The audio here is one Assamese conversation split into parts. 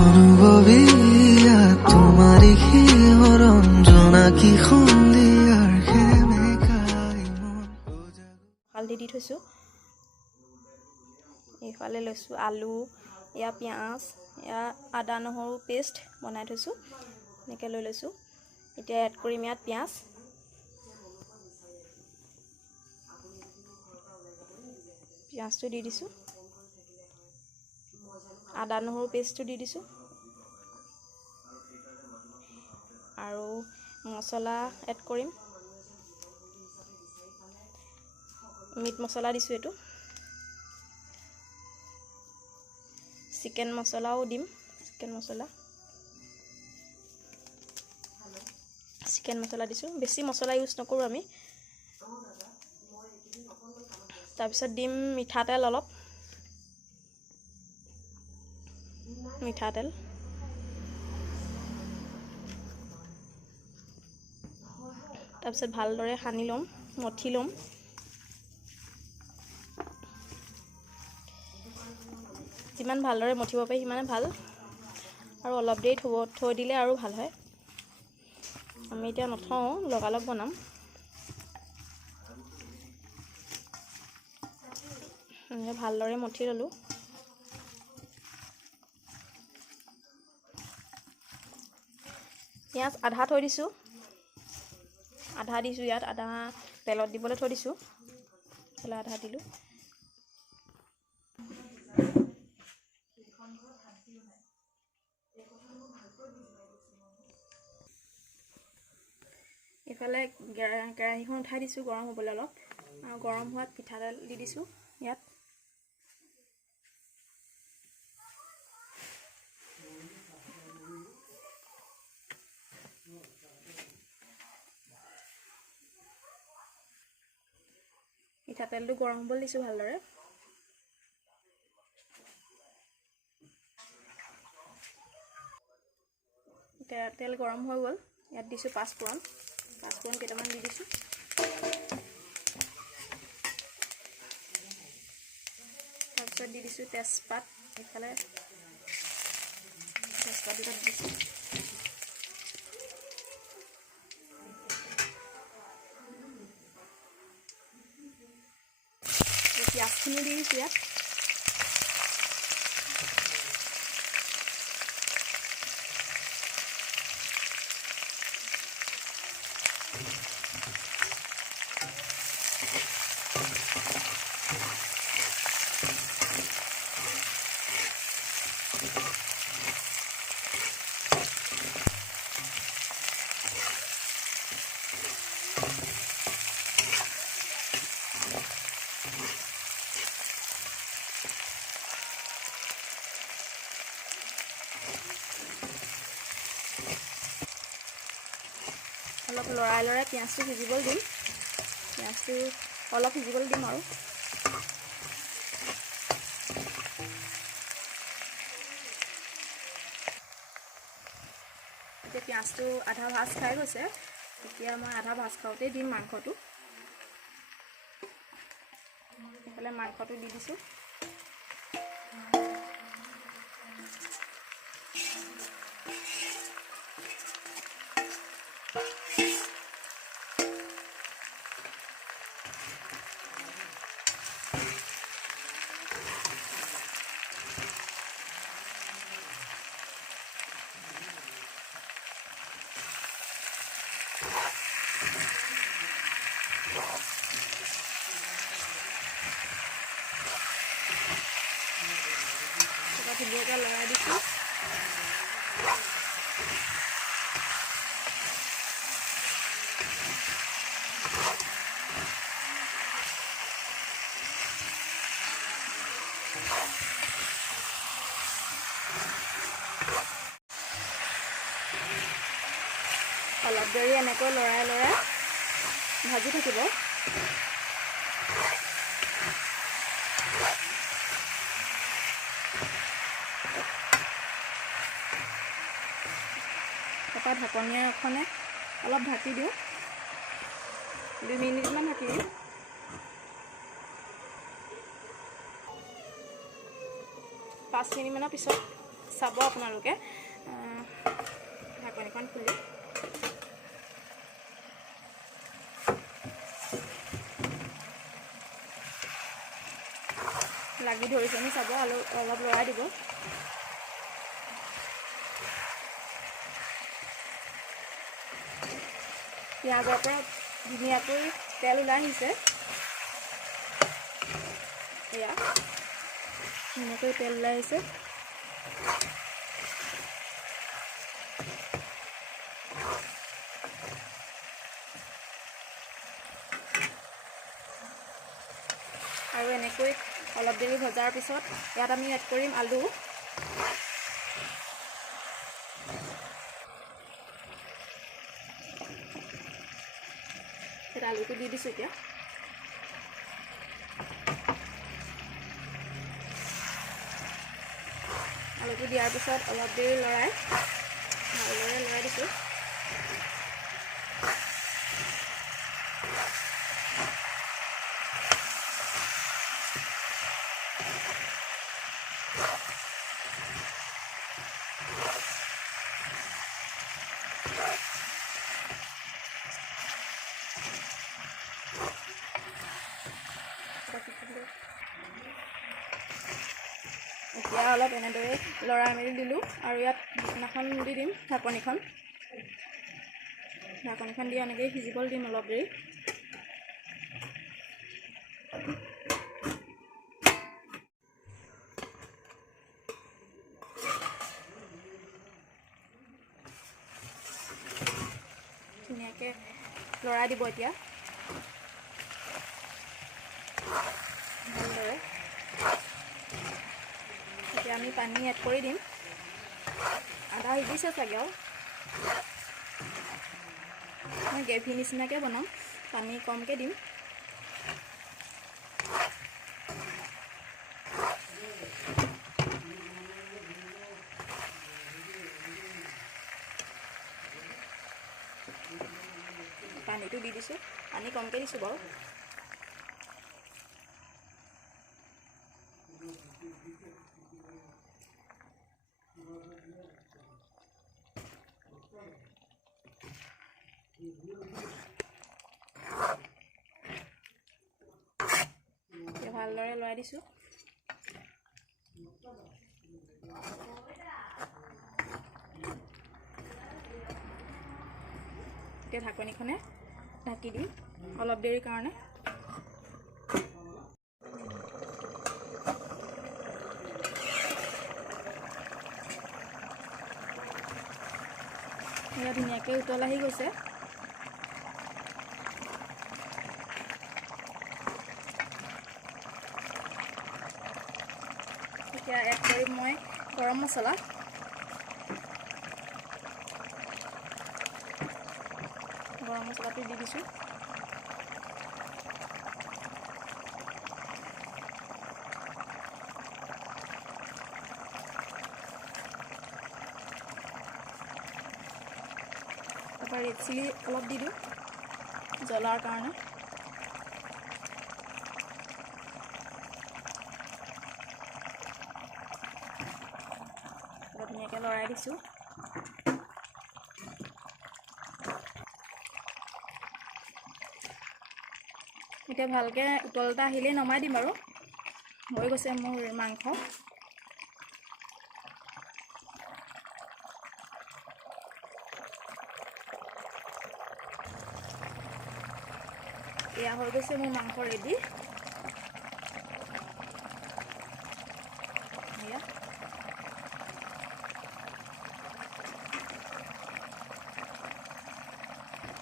অনুভৱী তোমাৰি শিহৰণ জোনাকী সন্ধিয়াৰ সেমেকাই হালধি দি থৈছোঁ। এইফালে লৈছোঁ আলু, এয়া পিঁয়াজ, এয়া আদা নহৰু পেষ্ট বনাই থৈছোঁ, এনেকৈ লৈ লৈছোঁ। এতিয়া এড কৰিম ইয়াত পিঁয়াজ, পিঁয়াজটো দি দিছোঁ, আদা নহৰু পেষ্টটো দি দিছোঁ আৰু মছলা এড কৰিম। মিট মছলা দিছোঁ, এইটো চিকেন মছলাও দিম। চিকেন মছলা দিছোঁ, বেছি মছলা ইউজ নকৰোঁ আমি। তাৰপিছত দিম মিঠাতেল অলপ, তাৰপিছত ভালদৰে সানি ল'ম, মঠি ল'ম। যিমান ভালদৰে মঠিব পাৰি সিমানে ভাল, আৰু অলপ দেৰি থৈ দিলে আৰু ভাল হয়। আমি এতিয়া নথওঁ, লগালগ বনাম। ভালদৰে মঠি ল'লোঁ। পিঁয়াজ আধা থৈ দিছোঁ, ইয়াত আধা তেলত দিবলৈ থৈ দিছোঁ, আধা দিলোঁ। এইফালে কেৰাহীখন উঠাই দিছোঁ গৰম হ'বলৈ অলপ, আৰু গৰম হোৱাত পিঠাতেল দি দিছোঁ ইয়াত। মিঠাতেলটো গৰম হ'বলৈ দিছোঁ ভালদৰে। তেল গৰম হৈ গ'ল, ইয়াত দিছোঁ পাঁচফোৰণ কেইটামান দি দিছোঁ। তাৰপিছত দি দিছোঁ তেজপাত, এইফালে তেজপাত দুটা দি দিছোঁ। পিঁয়াজখিনি দি দিছোঁ ইয়াত। অলপ লৰাই পিঁয়াজটো সিজিবলৈ দিম। আৰু এতিয়া পিঁয়াজটো আধা ভাজ খাই গৈছে, এতিয়া মই আধা ভাজ খাওঁতেই দিম মাংসটো। এইফালে মাংসটো দি দিছোঁ। ধুনীয়াকৈ লৰাই দিছোঁ। অলপ দেৰি এনেকৈ লৰাই ভাজি থাকিব। তাৰপৰা ঢাকনীয়া এখনে অলপ ঢাকি দিওঁ, 2 মিনিটমান ঢাকি দিওঁ। পাঁচ মিনিটমানৰ পিছত চাব আপোনালোকে। ঢাকনিখন খুলি লাগি ধৰিছে নি চাব, অলপ লৰাই দিব। পিঁয়াজৰ পৰা ধুনীয়াকৈ তেল ওলাই আহিছে। এয়া ধুনীয়াকৈ তেল ওলাই আহিছে। আৰু এনেকৈ অলপ দেৰি ভজাৰ পিছত ইয়াত আমি এড কৰিম আলু। আলুটো দি দিছোঁ এতিয়া। আলুটো দিয়াৰ পিছত অলপ দেৰি ভালদৰে লৰাই দিছোঁ। এতিয়া অলপ এনেদৰে লৰাই মেলি দিলোঁ আৰু ইয়াত ঢাকনাখন দি দিম। ঢাকনিখন দি এনেকৈ সিজিবলৈ দিম অলপ দেৰি। ধুনীয়াকৈ লৰাই দিব এতিয়া ভালদৰে। এতিয়া আমি পানী এড কৰি দিম। আধা সিজিছে চাগে আৰু। মই গ্ৰেভি নিচিনাকৈ বনাম, পানী কমকৈ দিম। পানীটো দি দিছোঁ, পানী কমকৈ দিছোঁ বাৰু। এতিয়া ভালদৰে লৰাই দিছোঁ। এতিয়া ঢাকনিখনে ঢাকি দিম অলপ দেৰিৰ কাৰণে। এতিয়া ধুনীয়াকৈ উতল আহি গৈছে। এতিয়া এড কৰিম মই গৰম মছলা। গৰম মছলাটো দি দিছোঁ। তাৰপৰা ৰেড চিলি অলপ দি দিওঁ জ্বলাৰ কাৰণে। ধুনীয়াকৈ লৰাই দিছোঁ। এতিয়া ভালকৈ উতল এটা আহিলেই নমাই দিম আৰু। হৈ গৈছে মোৰ মাংস। এয়া হৈ গৈছে মোৰ মাংস ৰেডি। এয়া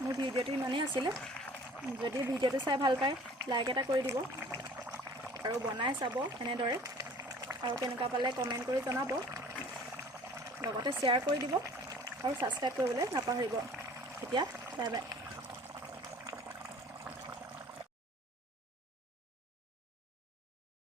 মোৰ ভিডিঅ'টো ইমানেই আছিলে। যদি ভিডিঅ'টো চাই ভাল পায় লাইক এটা কৰি দিব আৰু বনাই চাব এনেদৰে। আৰু কেনেকুৱা পালে কমেণ্ট কৰি জনাব, লগতে শ্বেয়াৰ কৰি দিব আৰু ছাবস্ক্ৰাইব কৰিবলৈ নাপাহৰিব। এতিয়া বাই বাই।